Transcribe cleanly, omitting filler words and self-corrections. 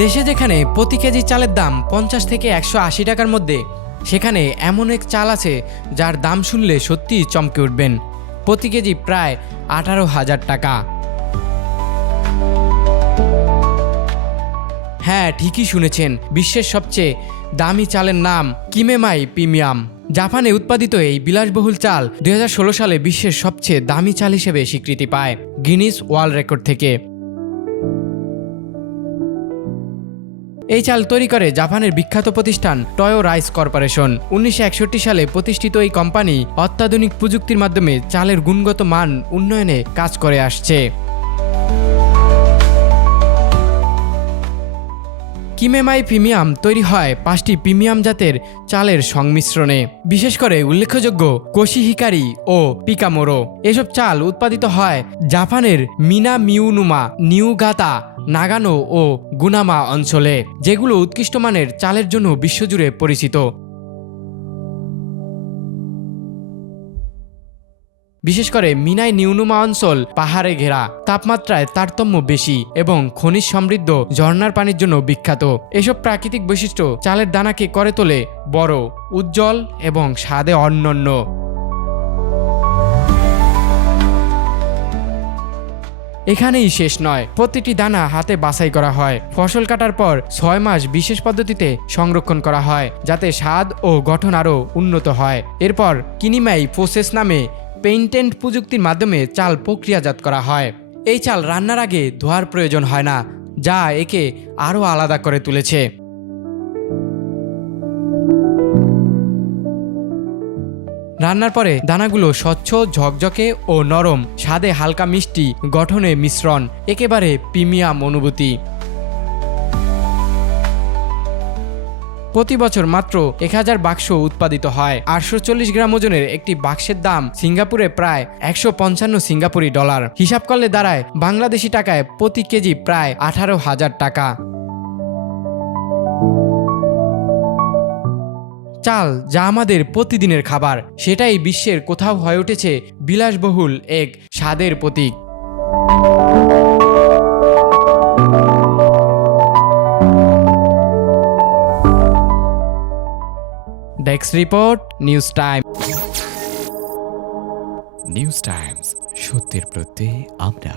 দেশে যেখানে প্রতি কেজি চালের দাম 50 থেকে 180 টাকার মধ্যে, সেখানে এমন এক চাল আছে যার দাম শুনলে সত্যিই চমকে উঠবেন। প্রতি কেজি প্রায় 18,000 টাকা। হ্যাঁ, ঠিকই শুনেছেন, বিশ্বের সবচেয়ে দামি চালের নাম কিমেমাই প্রিমিয়াম। জাপানে উৎপাদিত এই বিলাসবহুল চাল 2016 সালে বিশ্বের সবচেয়ে দামি চাল হিসেবে স্বীকৃতি পায় গিনিস ওয়ার্ল্ড রেকর্ড থেকে। এই চাল তৈরি করে জাপানের বিখ্যাত প্রতিষ্ঠান টয়ো রাইস কর্পোরেশন। 1961 সালে প্রতিষ্ঠিত এই কোম্পানি অত্যাধুনিক প্রযুক্তির মাধ্যমে চালের গুণগত মান উন্নয়নে কাজ করে আসছে। কিমেমাই প্রিমিয়াম তৈরি হয় 5টি প্রিমিয়াম জাতের চালের সংমিশ্রণে। বিশেষ করে উল্লেখযোগ্য কোশিহিকারি ও পিকামোরো। এসব চাল উৎপাদিত হয় জাপানের মিনামিউনুমা, নিউগাতা, নাগানো ও গুনামা অঞ্চলে, যেগুলো উৎকৃষ্ট মানের চালের জন্য বিশ্বজুড়ে পরিচিত। বিশেষ করে মিনাই নিউনুমা অঞ্চল পাহাড়ে ঘেরা, তাপমাত্রায় তারতম্য বেশি এবং খনিজ সমৃদ্ধ ঝর্ণার পানির জন্য বিখ্যাত। এসব প্রাকৃতিক বৈশিষ্ট্য চালের দানাকে করে তোলে বড়, উজ্জ্বল এবং স্বাদে অনন্য। এখানেই শেষ নয়, প্রতিটি দানা হাতে বাছাই করা হয়। ফসল কাটার পর 6 মাস বিশেষ পদ্ধতিতে সংরক্ষণ করা হয়, যাতে স্বাদ ও গঠন আরও উন্নত হয়। এরপর কিনিমাই প্রসেস নামে পেইন্টেন্ট প্রযুক্তির মাধ্যমে চাল প্রক্রিয়াজাত করা হয়। এই চাল রান্নার আগে ধোয়ার প্রয়োজন হয় না, যা একে আরও আলাদা করে তুলেছে। রান্নার পরে দানাগুলো স্বচ্ছ, ঝকঝকে ও নরম, স্বাদে হালকা মিষ্টি, গঠনে মিশ্রণ, একেবারে প্রিমিয়াম অনুভূতি। প্রতি বছর মাত্র 1000 বাক্স উৎপাদিত হয়। 840 গ্রাম ওজনের একটি বাক্সের দাম সিঙ্গাপুরে প্রায় 155 সিঙ্গাপুরি ডলার। হিসাব করলে দাঁড়ায় বাংলাদেশি টাকায় প্রতি কেজি প্রায় 18,000 টাকা। চাল যা আমাদের প্রতিদিনের খাবার, সেটাই বিশ্বের কোথাও হয়ে উঠেছে বিলাসবহুল এক স্বাদের প্রতীক। Desk report, news time. News times, সত্যের প্রত্যয়ে আমরা।